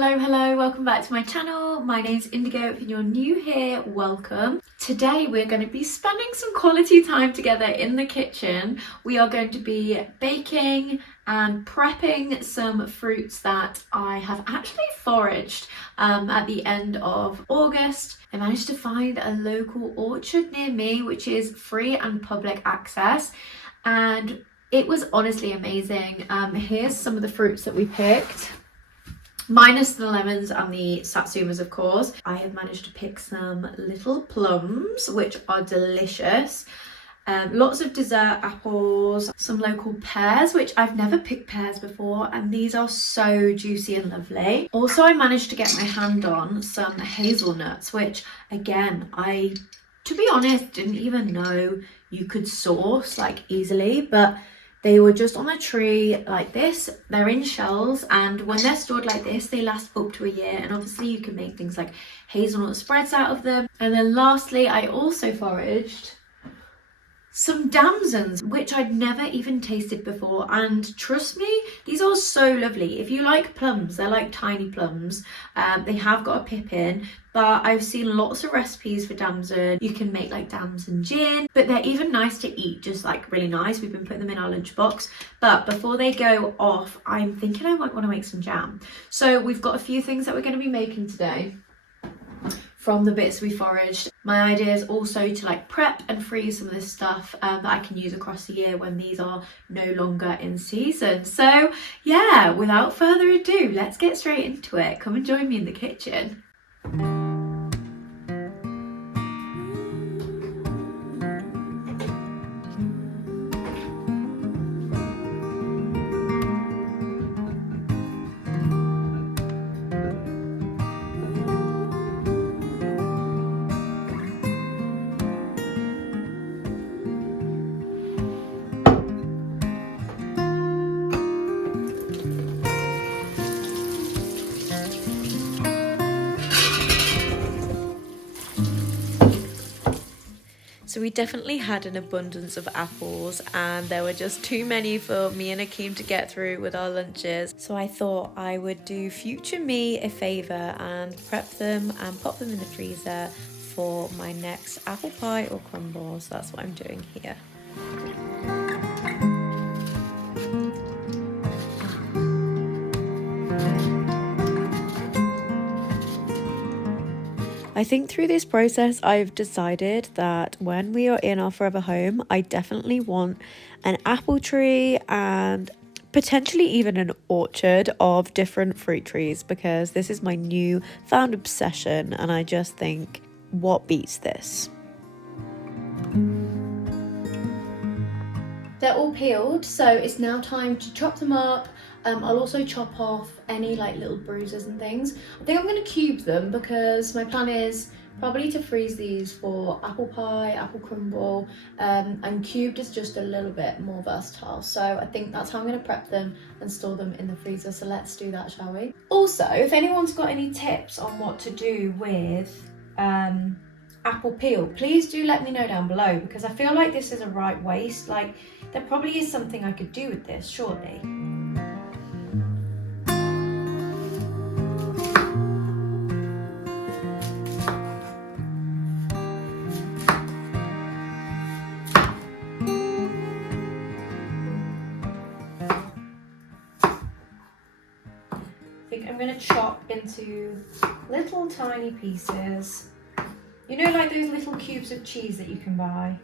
Hello, welcome back to my channel. My name's Indigo. If you're new here, welcome. Today we're going to be spending some quality time together in the kitchen. We are going to be baking and prepping some fruits that I have actually foraged at the end of August. I managed to find a local orchard near me which is free and public access, and it was honestly amazing. Here's some of the fruits that we picked. Minus the lemons and the satsumas, of course. I have managed to pick some little plums, which are delicious. Lots of dessert apples, some local pears, which I've never picked pears before, and these are so juicy and lovely. Also, I managed to get my hand on some hazelnuts, which again, to be honest, didn't even know you could source like easily, but they were just on a tree like this. They're in shells, and when they're stored like this, they last up to a year. And obviously you can make things like hazelnut spreads out of them. And then lastly, I also foraged some damsons, which I'd never even tasted before, and trust me, these are so lovely. If you like plums, they're like tiny plums. They have got a pip in, but I've seen lots of recipes for damson. You can make like damson gin, but they're even nice to eat, just like really nice. We've been putting them in our lunchbox, but before they go off, I'm thinking I might want to make some jam. So we've got a few things that we're going to be making today from the bits we foraged. My idea is also to like prep and freeze some of this stuff that I can use across the year when these are no longer in season. So yeah, without further ado, let's get straight into it. Come and join me in the kitchen. So we definitely had an abundance of apples, and there were just too many for me and Akeem to get through with our lunches. So I thought I would do future me a favour and prep them and pop them in the freezer for my next apple pie or crumble. So that's what I'm doing here. I think through this process, I've decided that when we are in our forever home, I definitely want an apple tree and potentially even an orchard of different fruit trees, because this is my new found obsession, and I just think, what beats this? They're all peeled, so it's now time to chop them up. I'll also chop off any like little bruises and things. I think I'm going to cube them because my plan is probably to freeze these for apple pie, apple crumble, and cubed is just a little bit more versatile. So I think that's how I'm going to prep them and store them in the freezer. So let's do that, shall we? Also, if anyone's got any tips on what to do with apple peel, please do let me know down below, because I feel like this is a right waste. Like, there probably is something I could do with this, surely. I think I'm going to chop into little tiny pieces. You know, like those little cubes of cheese that you can buy?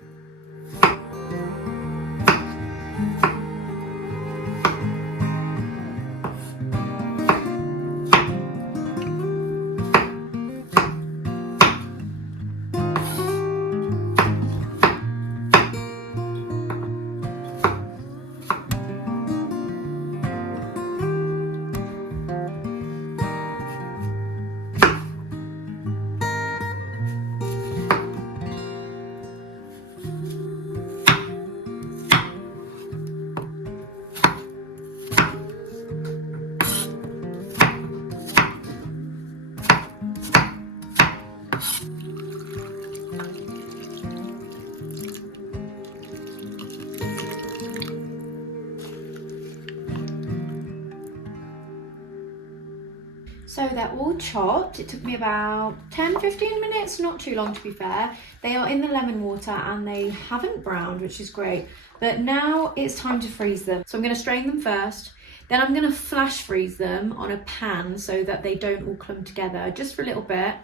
So they're all chopped. It took me about 10-15 minutes, not too long to be fair. They are in the lemon water and they haven't browned, which is great. But now it's time to freeze them. So I'm going to strain them first. Then I'm going to flash freeze them on a pan so that they don't all clump together, just for a little bit.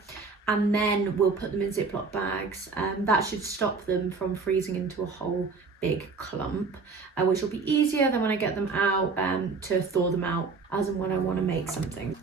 And then we'll put them in Ziploc bags. That should stop them from freezing into a whole big clump, which will be easier than when I get them out to thaw them out as and when I want to make something.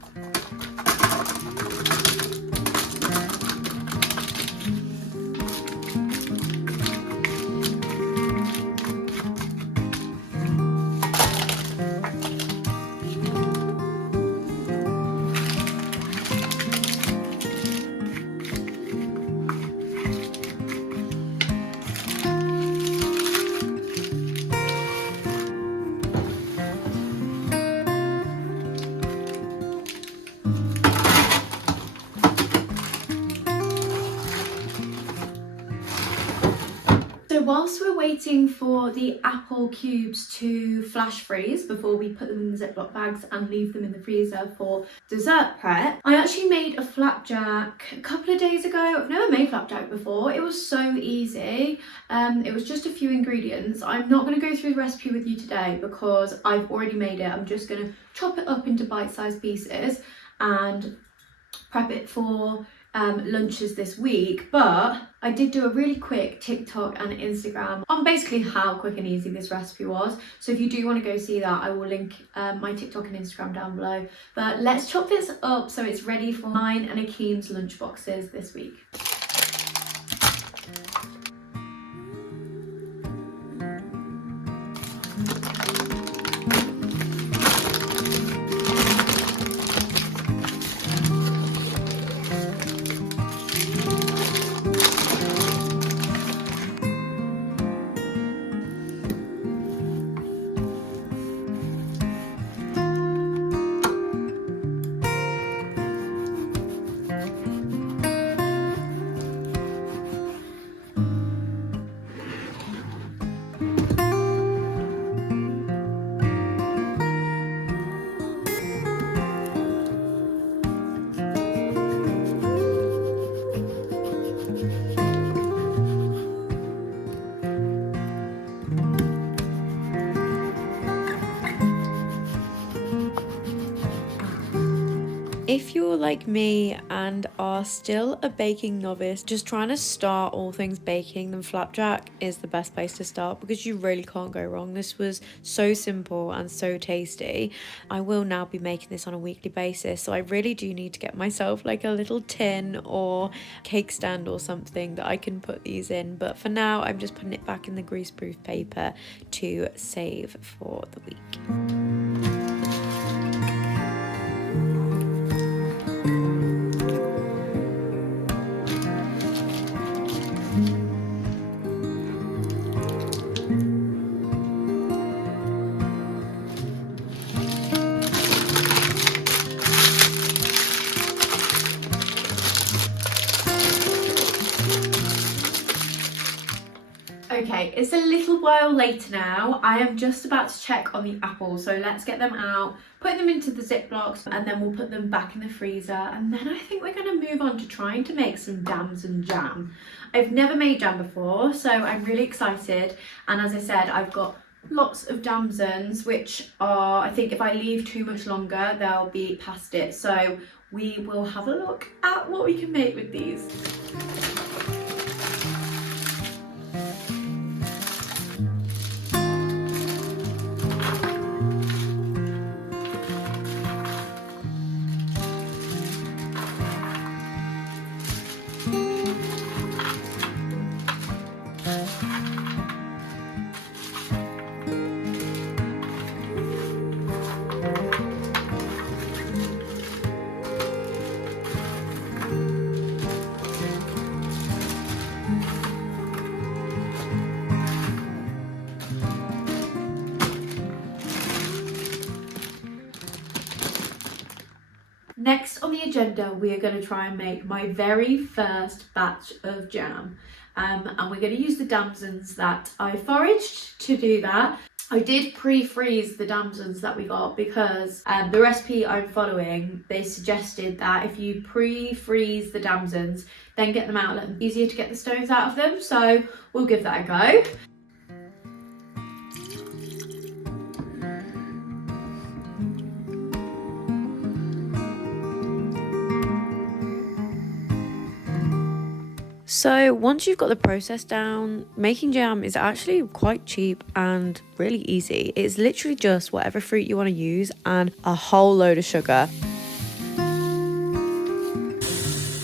So whilst we're waiting for the apple cubes to flash freeze before we put them in the Ziploc bags and leave them in the freezer for dessert prep, I actually made a flapjack a couple of days ago. I've never made flapjack before. It was so easy. It was just a few ingredients. I'm not going to go through the recipe with you today because I've already made it. I'm just going to chop it up into bite-sized pieces and prep it for lunches this week. But I did do a really quick TikTok and Instagram on basically how quick and easy this recipe was. So if you do want to go see that, I will link my TikTok and Instagram down below. But let's chop this up so it's ready for mine and Akeem's lunch boxes this week. If you're like me and are still a baking novice, just trying to start all things baking, then Flapjack is the best place to start because you really can't go wrong. This was so simple and so tasty. I will now be making this on a weekly basis, so I really do need to get myself like a little tin or cake stand or something that I can put these in. But for now, I'm just putting it back in the greaseproof paper to save for the week. Okay, it's a little while later now. I am just about to check on the apples, so let's get them out, put them into the Ziplocs, and then we'll put them back in the freezer. And then I think we're going to move on to trying to make some Damson jam. I've never made jam before, so I'm really excited. And as I said, I've got lots of damsons, which are, I think if I leave too much longer, they'll be past it. So we will have a look at what we can make with these. Next on the agenda, we are going to try and make my very first batch of jam. And we're going to use the damsons that I foraged to do that. I did pre-freeze the damsons that we got because the recipe I'm following, they suggested that if you pre-freeze the damsons, then get them out, a little easier to get the stones out of them. So we'll give that a go. So once you've got the process down, making jam is actually quite cheap and really easy. It's literally just whatever fruit you want to use and a whole load of sugar.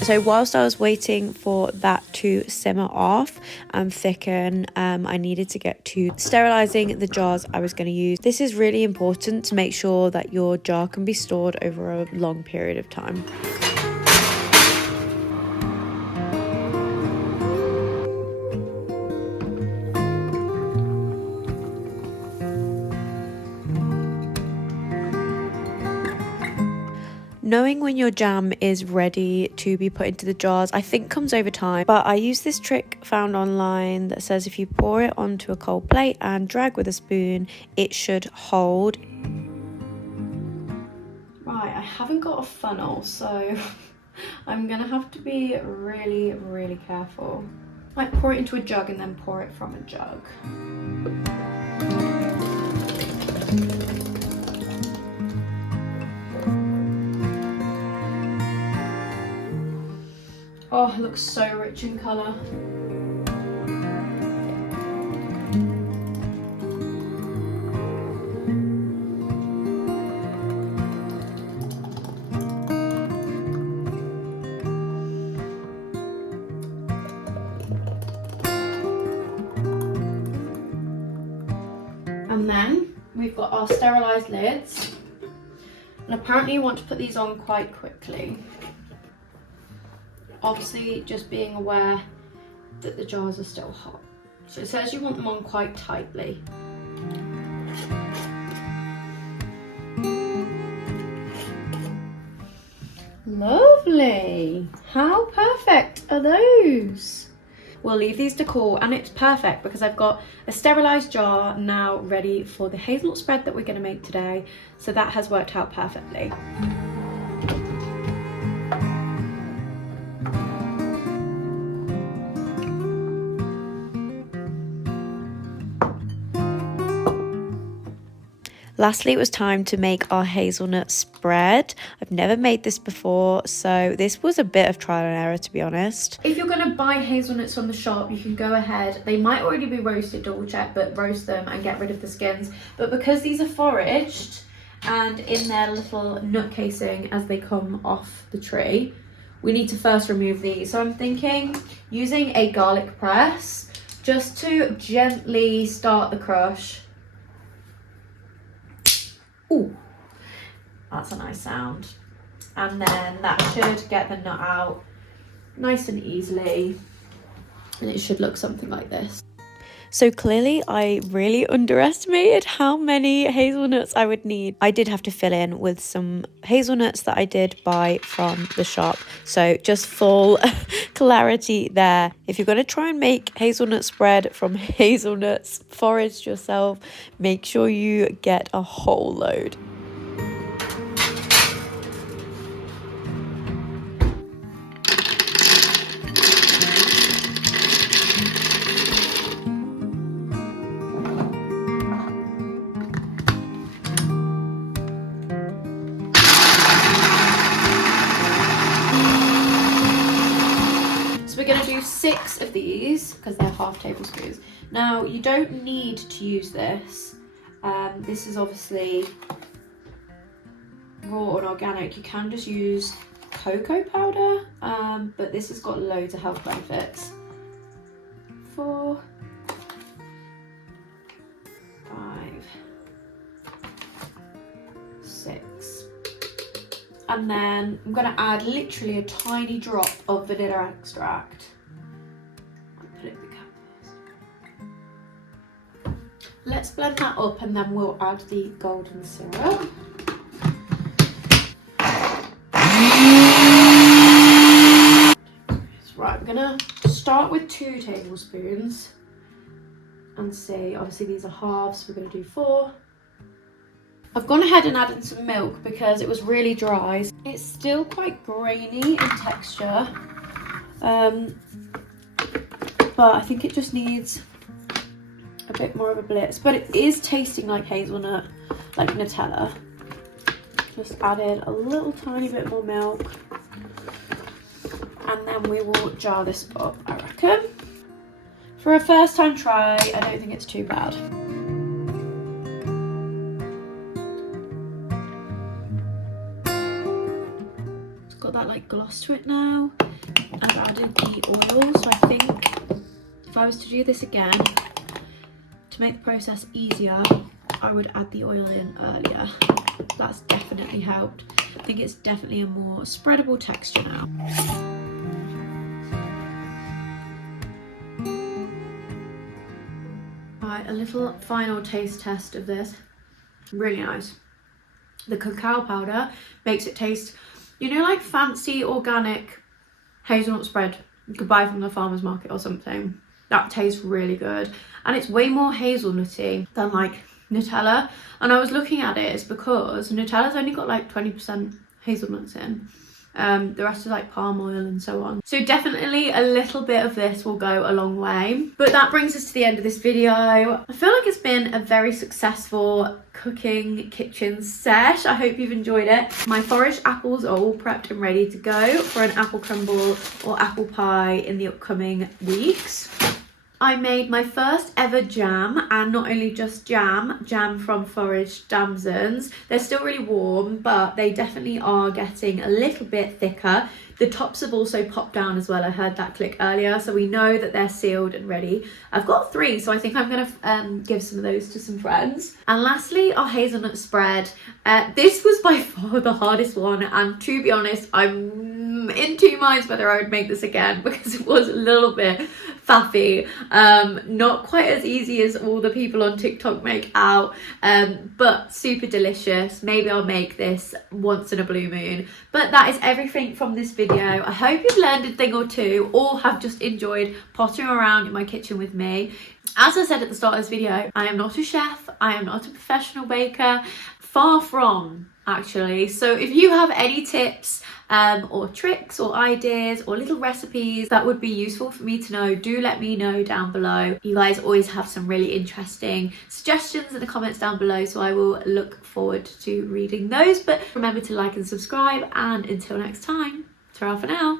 So whilst I was waiting for that to simmer off and thicken, I needed to get to sterilising the jars I was going to use. This is really important to make sure that your jar can be stored over a long period of time. Knowing when your jam is ready to be put into the jars, I think comes over time, but I use this trick found online that says if you pour it onto a cold plate and drag with a spoon, it should hold. Right, I haven't got a funnel, so I'm gonna have to be really, really careful. I might pour it into a jug and then pour it from a jug. Oh, it looks so rich in colour. And then we've got our sterilised lids. And apparently you want to put these on quite quickly. Obviously, just being aware that the jars are still hot. So it says you want them on quite tightly. Lovely! How perfect are those? We'll leave these to cool, and it's perfect because I've got a sterilised jar now ready for the hazelnut spread that we're going to make today. So that has worked out perfectly. Lastly, it was time to make our hazelnut spread. I've never made this before, so this was a bit of trial and error, to be honest. If you're going to buy hazelnuts from the shop, you can go ahead. They might already be roasted, double check, but roast them and get rid of the skins. But because these are foraged and in their little nut casing as they come off the tree, we need to first remove these. So I'm thinking using a garlic press just to gently start the crush. Ooh, that's a nice sound. And then that should get the nut out nice and easily. And it should look something like this. So clearly I really underestimated how many hazelnuts I would need. I did have to fill in with some hazelnuts that I did buy from the shop. So just full clarity there. If you're going to try and make hazelnut spread from hazelnuts foraged yourself, make sure you get a whole load. We're going to do 6 of these because they're half tablespoons. Now you don't need to use this. This is obviously raw and organic. You can just use cocoa powder, but this has got loads of health benefits. 4, 5, 6. And then I'm going to add literally a tiny drop of vanilla extract. I'll put it in the cap first. Let's blend that up and then we'll add the golden syrup. Right, I'm going to start with 2 tablespoons and see. Obviously these are halves, we're going to do 4. I've gone ahead and added some milk because it was really dry. It's still quite grainy in texture, but I think it just needs a bit more of a blitz. But it is tasting like hazelnut, like Nutella. Just added a little tiny bit more milk, and then we will jar this up, I reckon. For a first time try, I don't think it's too bad. It's got that like gloss to it now. I've added the oil, so I think if I was to do this again, to make the process easier, I would add the oil in earlier. That's definitely helped. I think it's definitely a more spreadable texture now. Right, a little final taste test of this. Really nice. The cacao powder makes it taste, you know, like fancy organic hazelnut spread you could buy from the farmer's market or something. That tastes really good, and it's way more hazelnutty than like Nutella. And I was looking at it, it's because Nutella's only got like 20% hazelnuts in. The rest is like palm oil and so on. So definitely a little bit of this will go a long way. But that brings us to the end of this video. I feel like it's been a very successful cooking kitchen sesh. I hope you've enjoyed it. My foraged apples are all prepped and ready to go for an apple crumble or apple pie in the upcoming weeks. I made my first ever jam, and not only just jam from Foraged Damsons. They're still really warm, but they definitely are getting a little bit thicker. The tops have also popped down as well. I heard that click earlier, so we know that they're sealed and ready. I've got 3, so I think I'm gonna give some of those to some friends. And lastly, our hazelnut spread. This was by far the hardest one, and to be honest, I'm in 2 minds whether I would make this again because it was a little bit faffy. Not quite as easy as all the people on TikTok make out, but super delicious. Maybe I'll make this once in a blue moon. But that is everything from this video. I hope you've learned a thing or two, or have just enjoyed pottering around in my kitchen with me. As I said at the start of this video, I am not a chef, I am not a professional baker, far from actually. So if you have any tips or tricks or ideas or little recipes that would be useful for me to know, do let me know down below. You guys always have some really interesting suggestions in the comments down below, so I will look forward to reading those. But remember to like and subscribe, and until next time, ta-ra for now.